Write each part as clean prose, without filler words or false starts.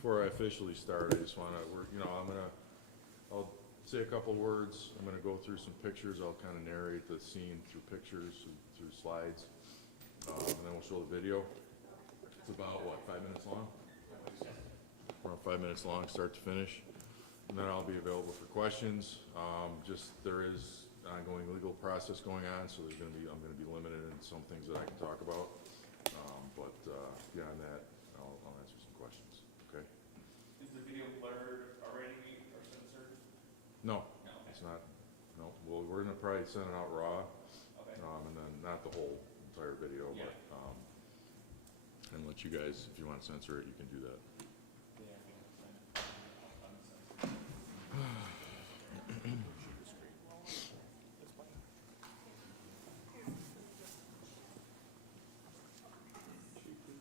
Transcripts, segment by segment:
before I officially start, I just want to, I'll say a couple words. I'm going to go through some pictures. I'll kind of narrate the scene through pictures, through slides, and then we'll show the video. It's about, what, 5 minutes long? Around 5 minutes long, start to finish. And then I'll be available for questions. There is ongoing legal process going on, so I'm going to be limited in some things that I can talk about. But beyond that, I'll answer some questions. Okay? Is the video blurred already or censored? No, No, okay. it's not. No, well, we're gonna probably send it out raw, Okay. and then not the whole entire video, Yeah. but and let you guys, if you want to censor it, you can do that. Yeah, I think it's uncensored.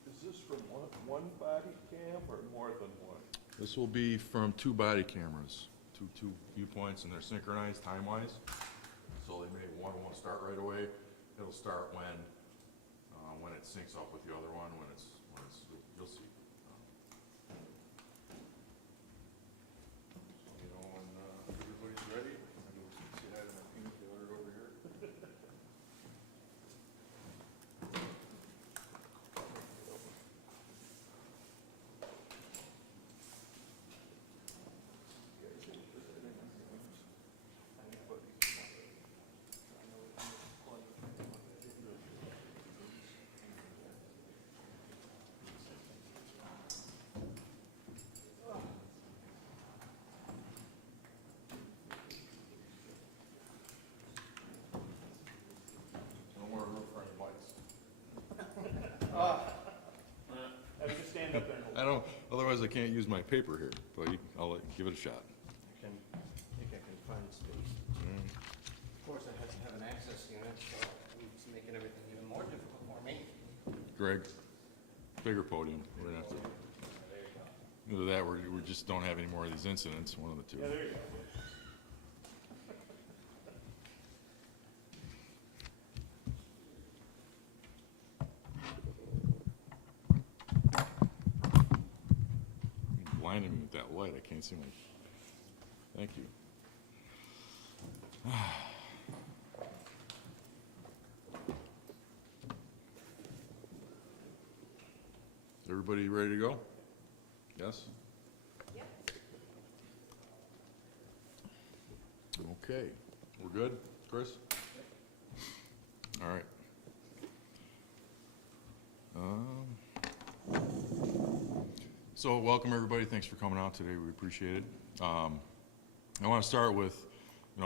Is this from one body cam or more than one? This will be from 2 body cameras, two viewpoints, and they're synchronized time-wise. So they may, one won't start right away. It'll start when it syncs up with the other one. When it's you'll see. So, when everybody's ready, I'm going to see that in my peanut butter over here. No more room for any lights. I would just stand up there and hold. I don't. Otherwise, I can't use my paper here. But I'll give it a shot. I think I can find space. Of course, I have to have an access unit, so it's making everything even more difficult for me. Greg, bigger podium. We're gonna have to. Either that, or we just don't have any more of these incidents. One of the two. Yeah, there you go. You're blinding me with that light. I can't see my. Thank you. Everybody ready to go? Yes? Okay, we're good, Chris? All right. So welcome everybody, thanks for coming out today, we appreciate it. I want to start with,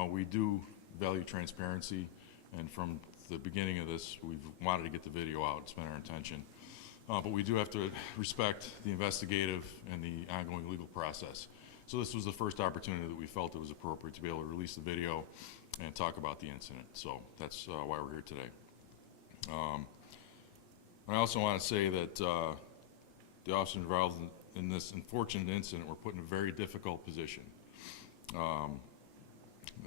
we do value transparency, and from the beginning of this, we've wanted to get the video out, it's been our intention. But we do have to respect the investigative and the ongoing legal process. So this was the first opportunity that we felt it was appropriate to be able to release the video and talk about the incident. So that's why we're here today. I also want to say that the officers involved in this unfortunate incident were put in a very difficult position. And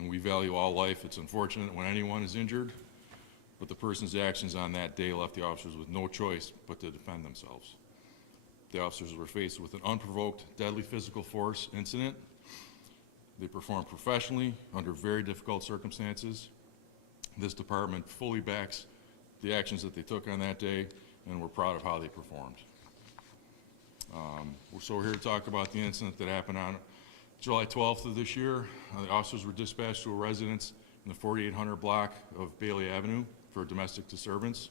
we value all life. It's unfortunate when anyone is injured, but the person's actions on that day left the officers with no choice but to defend themselves. The officers were faced with an unprovoked, deadly physical force incident. They performed professionally under very difficult circumstances. This department fully backs the actions that they took on that day, and we're proud of how they performed. So we're here to talk about the incident that happened on July 12th of this year. The officers were dispatched to a residence in the 4800 block of Bailey Avenue for a domestic disturbance.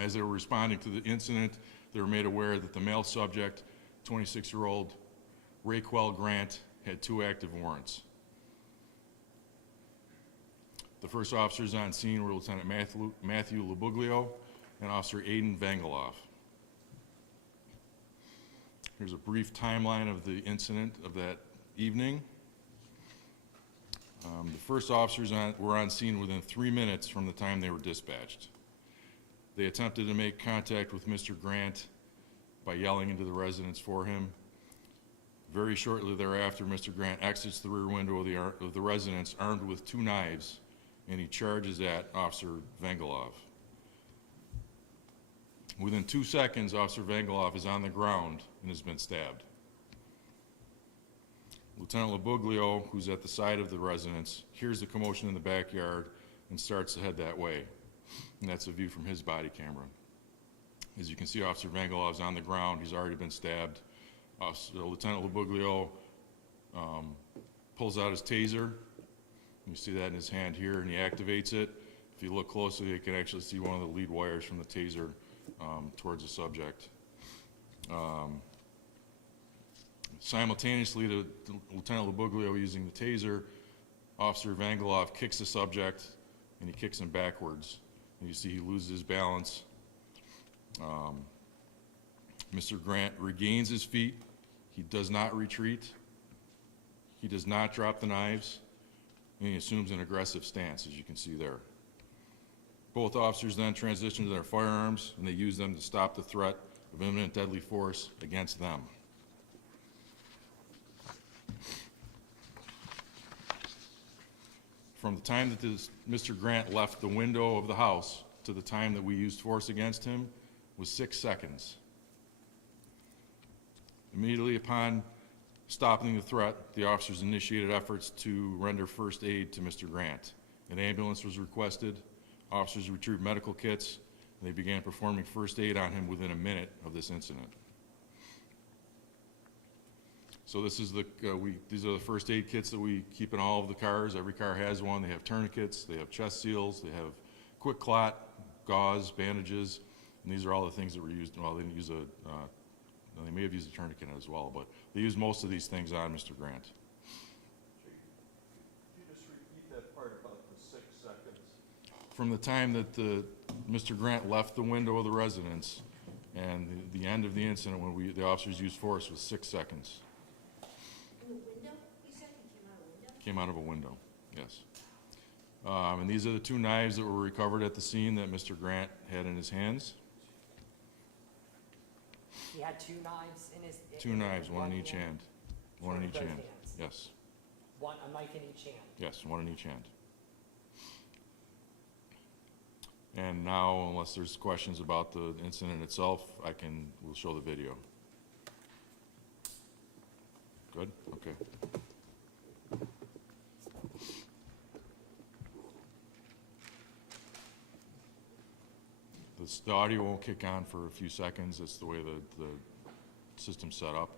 As they were responding to the incident, they were made aware that the male subject, 26-year-old Raquel Grant, had 2 active warrants. The first officers on scene were Lieutenant Matthew Labuglio and Officer Aiden Vangeloff. Here's a brief timeline of the incident of that evening. The first officers were on scene within 3 minutes from the time they were dispatched. They attempted to make contact with Mr. Grant by yelling into the residence for him. Very shortly thereafter, Mr. Grant exits the rear window of the residence armed with 2 knives, and he charges at Officer Vangeloff. Within 2 seconds, Officer Vangeloff is on the ground and has been stabbed. Lieutenant Labuglio, who's at the side of the residence, hears the commotion in the backyard and starts to head that way. And that's a view from his body camera. As you can see, Officer Vangeloff is on the ground. He's already been stabbed. Lieutenant Labuglio pulls out his taser. You see that in his hand here, and he activates it. If you look closely, you can actually see one of the lead wires from the taser towards the subject. Simultaneously to Lieutenant Labuglio using the taser, Officer Vangeloff kicks the subject, and he kicks him backwards. And you see he loses his balance. Mr. Grant regains his feet. He does not retreat. He does not drop the knives, and he assumes an aggressive stance, as you can see there. Both officers then transition to their firearms, and they use them to stop the threat of imminent deadly force against them. From the time that Mr. Grant left the window of the house to the time that we used force against him was 6 seconds. Immediately upon stopping the threat, the officers initiated efforts to render first aid to Mr. Grant. An ambulance was requested. Officers retrieved medical kits, and they began performing first aid on him within a minute of this incident. So this is these are the first aid kits that we keep in all of the cars. Every car has one. They have tourniquets, they have chest seals, they have quick clot, gauze, bandages, and these are all the things that were used. Well, they didn't use they may have used a tourniquet as well, but they used most of these things on Mr. Grant. Could you just repeat that part about the 6 seconds? From the time that Mr. Grant left the window of the residence and the end of the incident when the officers used force was 6 seconds. In the window? You said he came out of a window? Came out of a window, yes. And these are the 2 knives that were recovered at the scene that Mr. Grant had in his hands. He had 2 knives in his... 2 knives, one in each hand. One in each both hand. hands. Yes, A knife in each hand. yes, one in each hand. And now, unless there's questions about the incident itself, we'll show the video. Good? Okay. The audio won't kick on for a few seconds. That's the way the system's set up.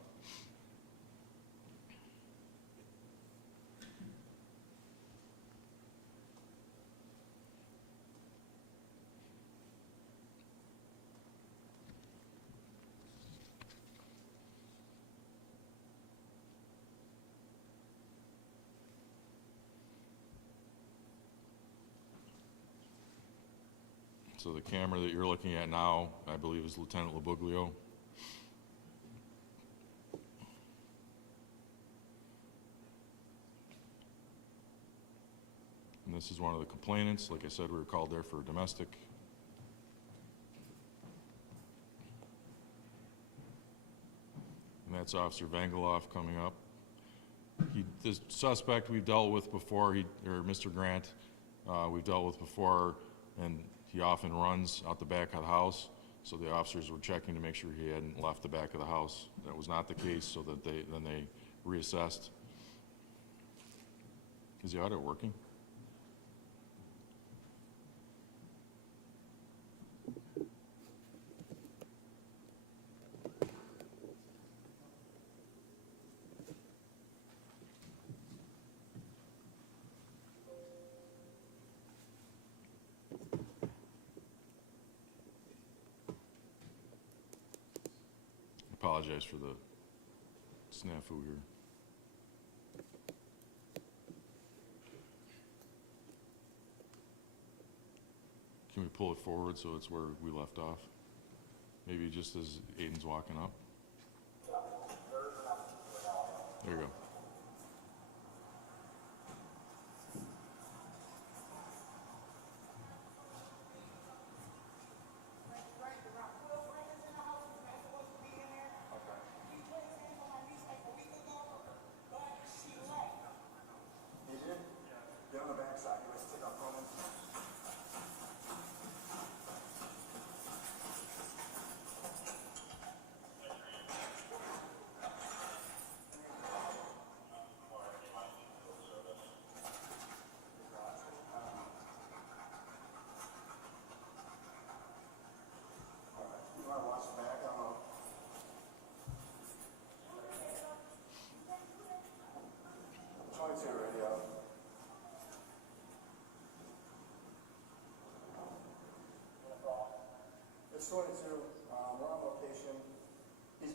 So the camera that you're looking at now, I believe, is Lieutenant Labuglio. And this is one of the complainants. Like I said, we were called there for domestic. And that's Officer Vangeloff coming up. The suspect we've dealt with before, Mr. Grant, we've dealt with before, and he often runs out the back of the house, so the officers were checking to make sure he hadn't left the back of the house. That was not the case, so that they reassessed. Is the audio working? Apologize for the snafu here. Can we pull it forward so it's where we left off? Maybe just as Aiden's walking up. There you go.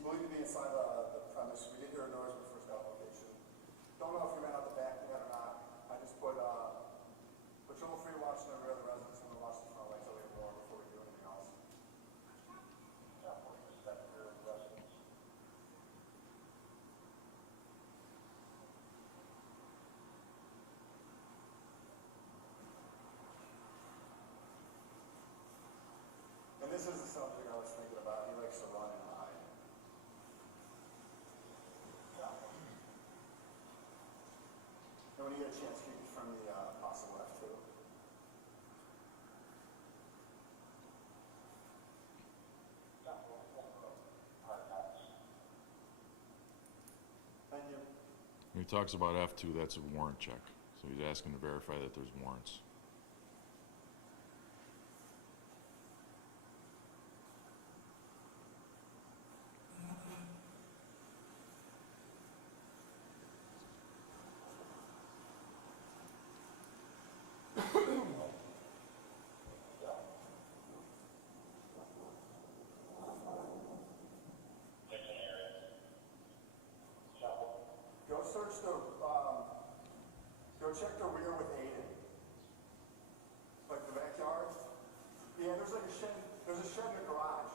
believed to be inside the premise. We did hear a noise when we first got location. Don't know if he ran out the back yet or not. I just put patrol free watch in the rear of the residence and we'll watch the front lights a little more before we do anything else. Yeah, 40% rear of the residence. And this is the subject I was thinking about. He likes to run and hide. And when you get a chance, keep it from the possible F2. Thank you. When he talks about F2, that's a warrant check. So he's asking to verify that there's warrants. Go search the, go check the rear with Aiden. Like the backyard. Yeah, there's like a shed, there's a shed in the garage.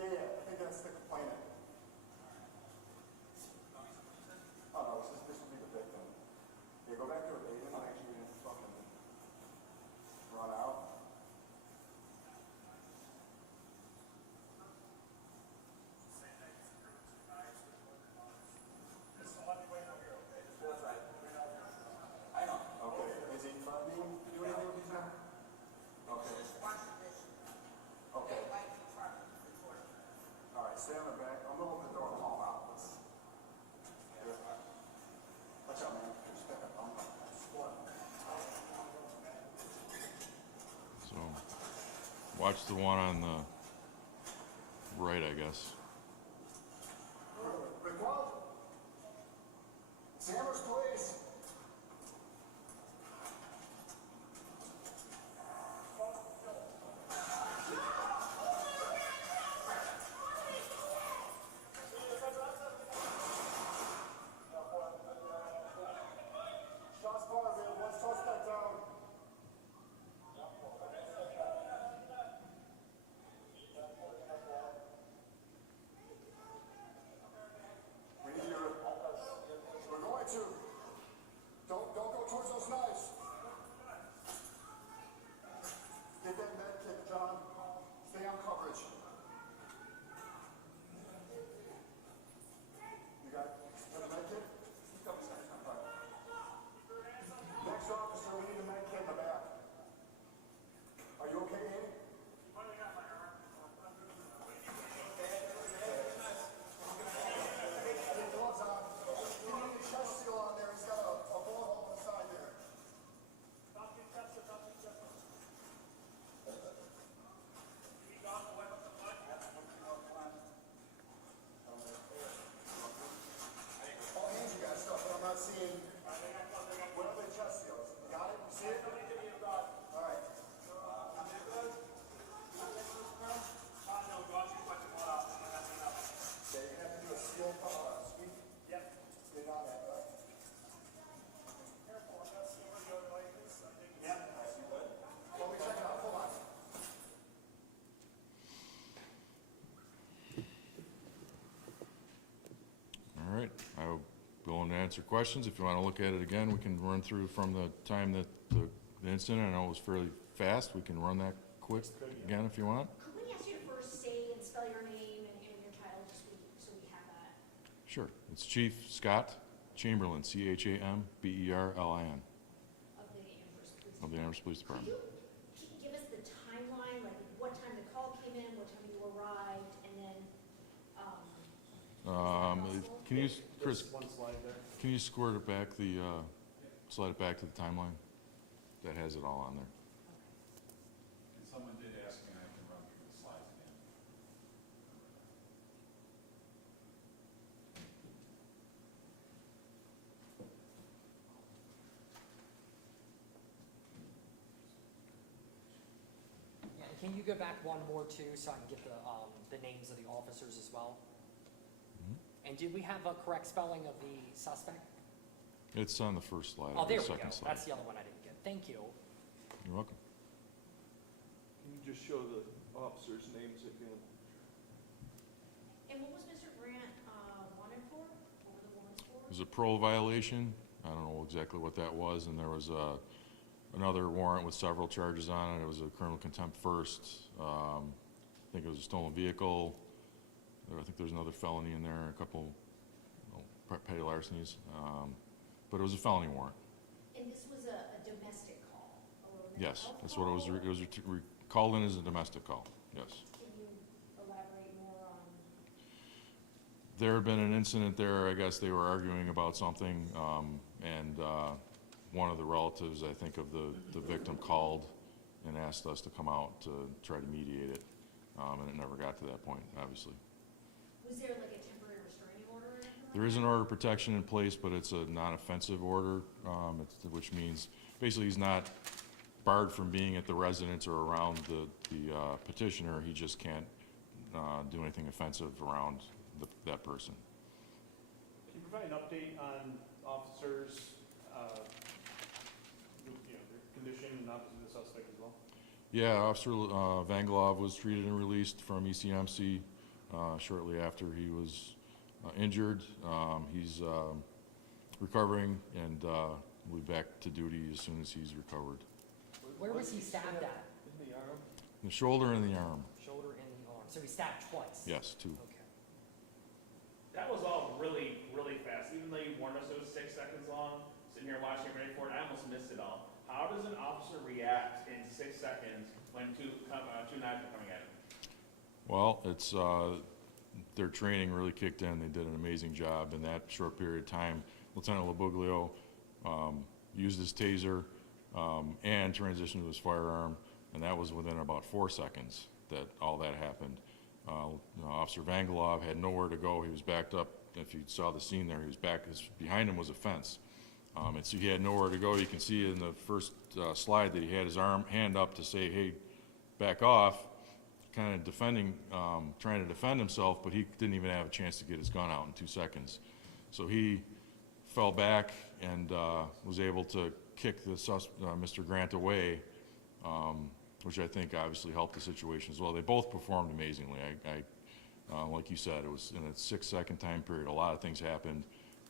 Yeah, I think that's the complainant. Oh no, this will be the victim. Yeah, go back to Aiden, I actually didn't fucking run out. I know. Okay, is he in front of me? Do anything with these now? Okay. Okay. All right, stay on the back. I'm gonna open the door and haul out. Let's. Watch out, man. Just pick up. So, watch the one on the right, I guess. Rickwald? It's Amherst Police. Shots fired, we have one suspect down. We need your, we're going to. Don't go towards those knives. Get that med kit, John. Stay on coverage. You got a med kit? All right. Next officer, we need a med kit in the back. Are you okay, Andy? Get gloves on. You need a chest seal on there. He's got a bullet hole on the side there. All hands you got stuff, but I'm not seeing. What are the chest seals? You got it? You see it? All right. Yeah, you're gonna have to do a seal, sweep. Yep. Get on that, right? Yep. Let me check it out. Hold on. All right, I'll be willing to answer questions. If you want to look at it again, we can run through from the time that the incident, I know it was fairly fast. We can run that quick again if you want. Could we ask you to first say and spell your name and your title, just so we have that? Sure. It's Chief Scott Chamberlin, Chamberlin, Of the Amherst Police. of the Amherst Police Could Department. you give us the timeline, like what time the call came in, what time you arrived, and then, Can you, Chris, One slide there. can you squirt it back, slide it back to the timeline? That has it all on there. And someone did ask me, and I can run through the slides again. Yeah, and can can you go back one more too, so I can get the names of the officers as well? And did we have a correct spelling of the suspect? It's on the first slide, Oh, or the there we go. second slide. That's the other one I didn't get. Thank you. You're welcome. Can you just show the officers' names again? And what was Mr. Grant, wanted for? What were the warrants for? It was a parole violation. I don't know exactly what that was, and there was another warrant with several charges on it. It was a criminal contempt first. I think it was a stolen vehicle. I think there's another felony in there, a couple petty larcenies. But it was a felony warrant. And this was a domestic call? Or a mental Yes, health that's what it was. call? It was called in as a domestic call, yes. Can you elaborate more on? There had been an incident there, I guess they were arguing about something, and one of the relatives, I think, of the victim called and asked us to come out to try to mediate it, and it never got to that point, obviously. Was there like a temporary restraining order or anything? There is an order of protection in place, but it's a non-offensive order, which means basically he's not barred from being at the residence or around the petitioner. He just can't do anything offensive around that person. Can you provide an update on officers, their condition and obviously the suspect as well? Yeah, Officer Vangelov was treated and released from ECMC shortly after he was injured. He's recovering and will be back to duty as soon as he's recovered. Where was he stabbed at? In the arm? The shoulder and the arm. Shoulder and the arm. So he stabbed twice? Yes, two. Okay. That was all really, really fast. Even though you warned us it was 6 seconds long, sitting here watching it ready for it, I almost missed it all. How does an officer react in 6 seconds when two knives are coming at him? Well, it's their training really kicked in. They did an amazing job in that short period of time. Lieutenant Labuglio used his taser and transitioned to his firearm, and that was within about 4 seconds that all that happened. Officer Vangelov had nowhere to go. He was backed up. If you saw the scene there, he was back. Behind him was a fence, and so he had nowhere to go. You can see in the first slide that he had his hand up to say, "Hey, back off," kind of trying to defend himself, but he didn't even have a chance to get his gun out in 2 seconds. So he fell back and was able to kick Mr. Grant away, which I think obviously helped the situation as well. They both performed amazingly. Like you said, it was in a 6 second time period. A lot of things happened,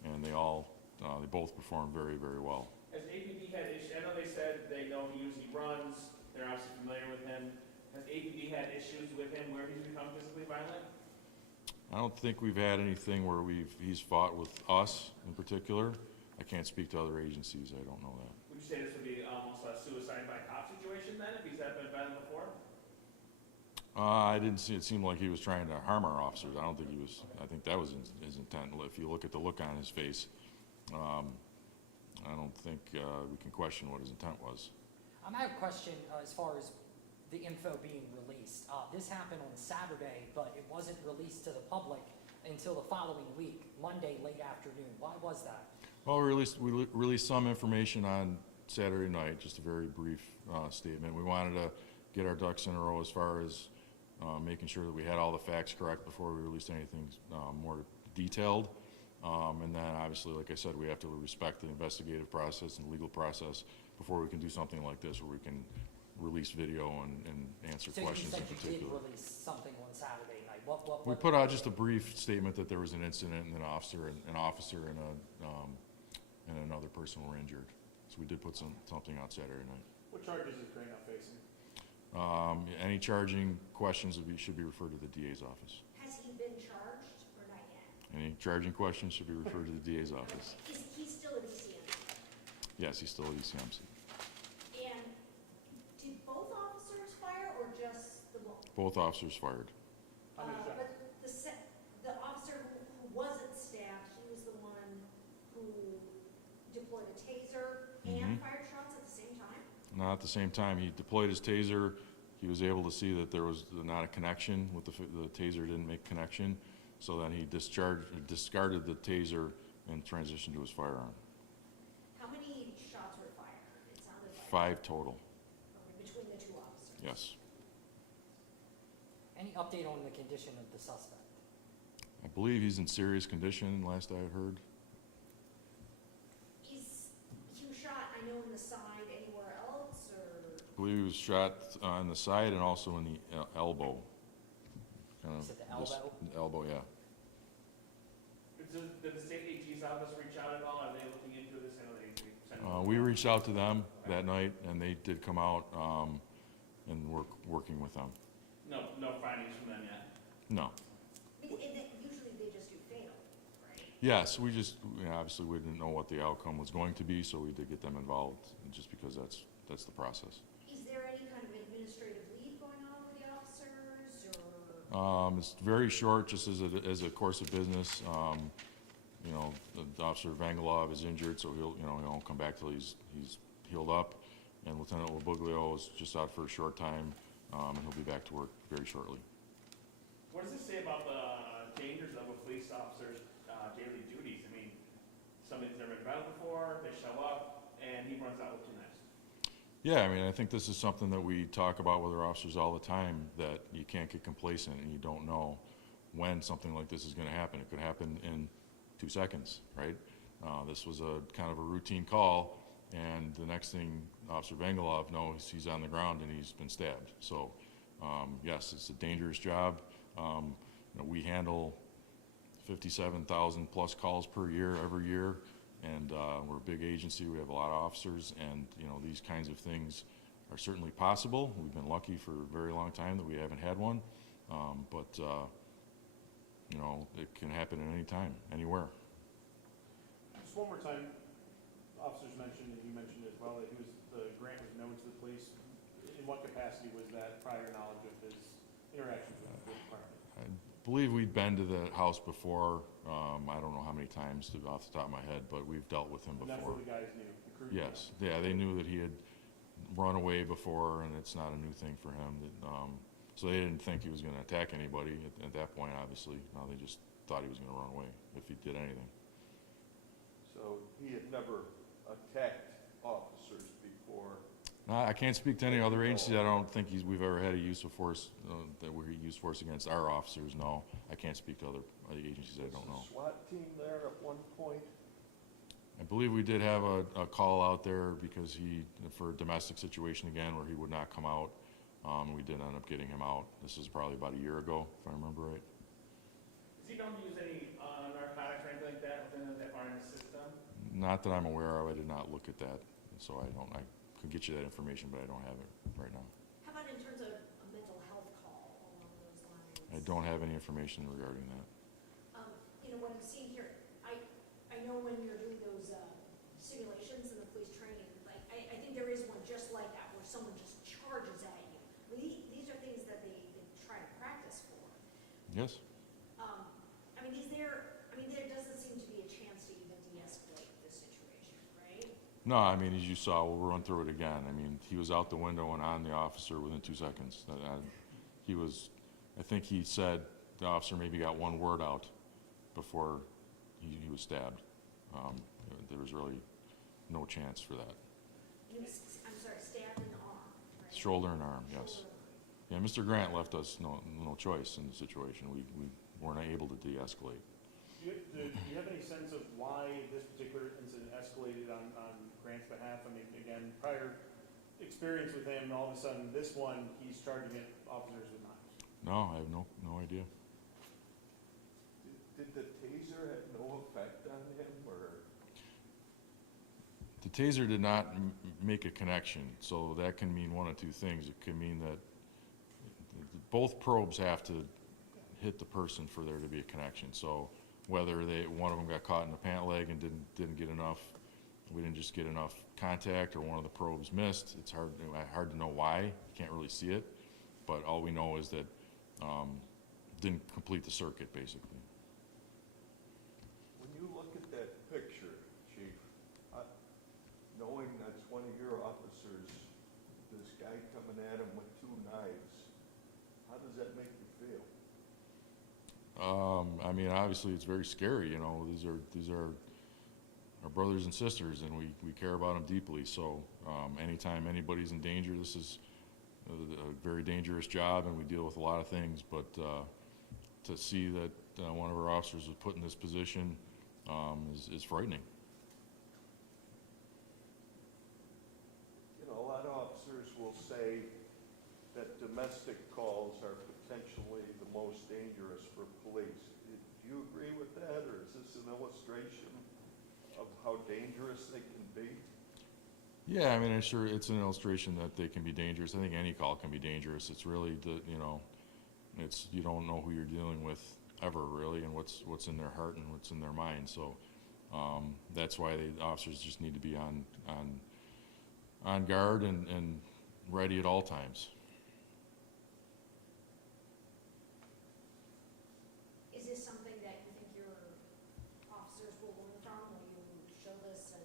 and they both performed very, very well. Has APD had issues? I know they said they know he usually runs. They're obviously familiar with him. Has APD had issues with him where he's become physically violent? I don't think we've had anything where he's fought with us in particular. I can't speak to other agencies. I don't know that. Would you say this would be almost a suicide by cop situation then, if he's had been violent before? I didn't see, it seemed like he was trying to harm our officers. I don't think he was, I think that was his intent. If you look at the look on his face, I don't think we can question what his intent was. I have a question as far as the info being released. This happened on Saturday, but it wasn't released to the public until the following week, Monday, late afternoon. Why was that? Well, we released some information on Saturday night, just a very brief statement. We wanted to get our ducks in a row as far as making sure that we had all the facts correct before we released anything more detailed. And then obviously, like I said, we have to respect the investigative process and legal process before we can do something like this, where we can release video and answer questions in So you said particular. you did release something on Saturday night. What? We put out just a brief statement that there was an incident and an officer and another person were injured. So we did put something out Saturday night. What charges is Grant now facing? Any charging questions should be referred to the DA's office. Has he been charged or not yet? Any charging questions should be referred to the DA's office. Is he still at ECMC? Yes, he's still at ECMC. And did both officers fire or just the one? Both officers fired. How many shots? But the officer who wasn't stabbed, he was the one who deployed a taser and fired shots at the same time? Not at the same time. He deployed his taser. He was able to see that there was not a connection with the taser didn't make connection. So then he discarded the taser and transitioned to his firearm. How many shots were fired? It sounded like. 5 total. Okay, between the two officers? Yes. Any update on the condition of the suspect? I believe he's in serious condition, last I heard. He was shot, I know, in the side, anywhere else, or? I believe he was shot on the side and also in the elbow. Kind You of said the this- elbow? Elbow, yeah. Did the state AG's office reach out at all? Are they looking into this? I know they sent. We reached out to them that night, and they did come out and working with them. No findings from them yet? No. Usually they just do fatal, right? Yes, obviously we didn't know what the outcome was going to be, so we did get them involved, just because that's the process. Is there any kind of administrative leave going on with the officers, or? It's very short, just as a course of business. The Officer Vangelov is injured, so he won't come back till he's healed up. And Lieutenant Lobuglio is just out for a short time, and he'll be back to work very shortly. What does it say about the dangers of a police officer's daily duties? I mean, somebody's never been battle before, they show up, and he runs out with two knives. Yeah, I think this is something that we talk about with our officers all the time, that you can't get complacent and you don't know when something like this is going to happen. It could happen in 2 seconds, right? This was a kind of a routine call, and the next thing Officer Vangelov knows, he's on the ground and he's been stabbed. So, yes, it's a dangerous job. We handle 57,000 plus calls per year, every year, and we're a big agency. We have a lot of officers, and these kinds of things are certainly possible. We've been lucky for a very long time that we haven't had one, but it can happen at any time, anywhere. Just one more time, officers mentioned, and you mentioned as well, that the grant was known to the police. In what capacity was that prior knowledge of his interactions with the department? I believe we'd been to the house before. I don't know how many times off the top of my head, but we've dealt with him And that's before. what the guys knew, the crew knew? Yes, yeah, they knew that he had run away before, and it's not a new thing for him. So they didn't think he was going to attack anybody at that point, obviously. Now they just thought he was going to run away if he did anything. So he had never attacked officers before? I can't speak to any other agencies. I don't think we've ever had a use of force, that we use force against our officers, no. I can't speak to other agencies, I don't know. Was the SWAT team there at one point? I believe we did have a call out there because for a domestic situation again, where he would not come out. We did end up getting him out. This is probably about a year ago, if I remember right. Is he known to use any narcotics or anything like that within that part of the system? Not that I'm aware of. I did not look at that, so I could get you that information, but I don't have it right now. How about in terms of a mental health call along those lines? I don't have any information regarding that. What I'm seeing here, I know when you're doing those simulations in the police training, I think there is one just like that, where someone just charges at you. These are things that they try to practice for. Yes? There doesn't seem to be a chance to even de-escalate this situation, right? No, as you saw, we'll run through it again. He was out the window and on the officer within 2 seconds. I think he said the officer maybe got one word out before he was stabbed. There was really no chance for that. He was, I'm sorry, stabbed in the arm, right? Shoulder and arm, yes. Yeah, Mr. Grant left us no choice in the situation. We weren't able to de-escalate. Do you have any sense of why this particular incident escalated on Grant's behalf? Again, prior experience with him, and all of a sudden, this one, he's charging at officers with knives. No, I have no idea. Did the taser have no effect on him, or? The taser did not make a connection, so that can mean one of two things. It could mean that both probes have to hit the person for there to be a connection. So whether one of them got caught in the pant leg and didn't get enough, we didn't just get enough contact, or one of the probes missed. It's hard to know why. You can't really see it, but all we know is that didn't complete the circuit, basically. When you look at that picture, Chief, knowing that's one of your officers, this guy coming at him with 2 knives, how does that make you feel? Obviously it's very scary. These are our brothers and sisters, and we care about them deeply. So anytime anybody's in danger, this is a very dangerous job, and we deal with a lot of things, but to see that one of our officers was put in this position is frightening. You know, a lot of officers will say that domestic calls are potentially the most dangerous for police. Do you agree with that, or is this an illustration of how dangerous they can be? Yeah, I mean, I'm sure it's an illustration that they can be dangerous. I think any call can be dangerous. It's really you don't know who you're dealing with ever, really, and what's in their heart and what's in their mind. So that's why the officers just need to be on guard and ready at all times. Is this something that you think your officers will learn from when you show this and?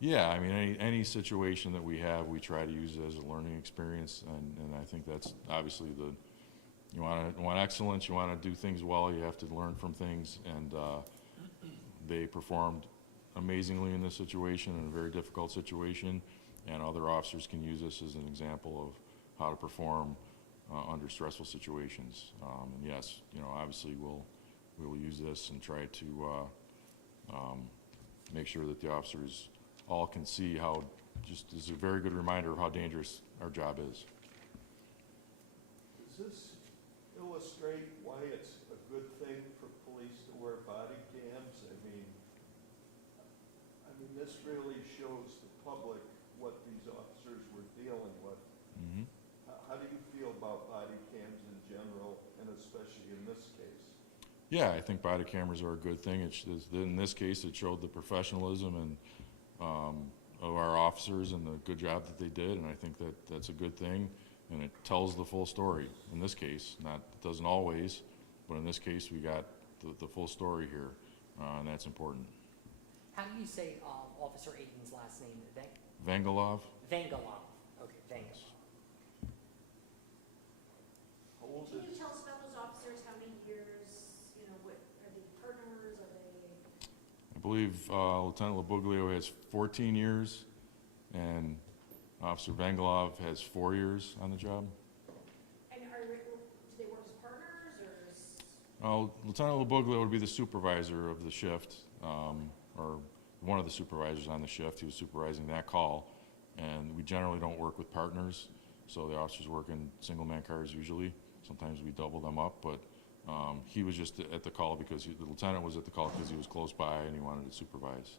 Yeah, I mean, any situation that we have, we try to use it as a learning experience, and I think that's obviously you want excellence, you want to do things well, you have to learn from things, and they performed amazingly in this situation, in a very difficult situation, and other officers can use this as an example of how to perform under stressful situations. And yes, obviously we will use this and try to make sure that the officers all can see how, just is a very good reminder of how dangerous our job is. Does this illustrate why it's a good thing for police to wear body cams? I mean, this really shows the public what these officers were dealing with. Mm-hmm. How do you feel about body cams in general, and especially in this case? Yeah, I think body cameras are a good thing. In this case, it showed the professionalism and of our officers and the good job that they did, and I think that's a good thing, and it tells the full story. In this case, it doesn't always, but in this case, we got the full story here, and that's important. How do you say Officer Aiden's last name? Vangelov? Vangelov. Okay, Vangelov. How old Can is, you tell us about those officers, how many years, what, are they partners, are they? I believe Lieutenant Labuglio has 14 years, and Officer Vangelov has 4 years on the job. And do they work as partners, or Lieutenant Labuglio would be the supervisor of the shift, or one of the supervisors on the shift. He was supervising that call, and we generally don't work with partners, so the officers work in single-man cars usually. Sometimes we double them up, but he was just at the call because the lieutenant was at the call because he was close by and he wanted to supervise.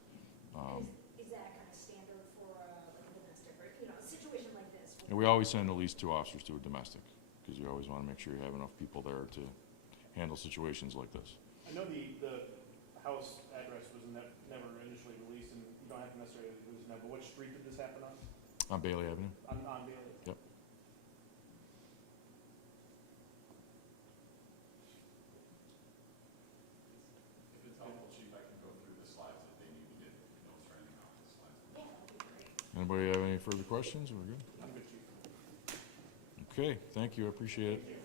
is that kind of standard for like a domestic, or, a situation like this? And we always send at least 2 officers to a domestic because we always want to make sure you have enough people there to handle situations like this. I know the house address was never initially released, and you don't have to necessarily lose now, but what street did this happen on? On Bailey Avenue? On Bailey? Yep. If it's helpful, Chief, I can go through the slides if they need to get notes or anything off the slides. Yeah, that'd be great. Anybody have any further questions? We're good? I'm good, Chief. Okay, thank you, I appreciate it.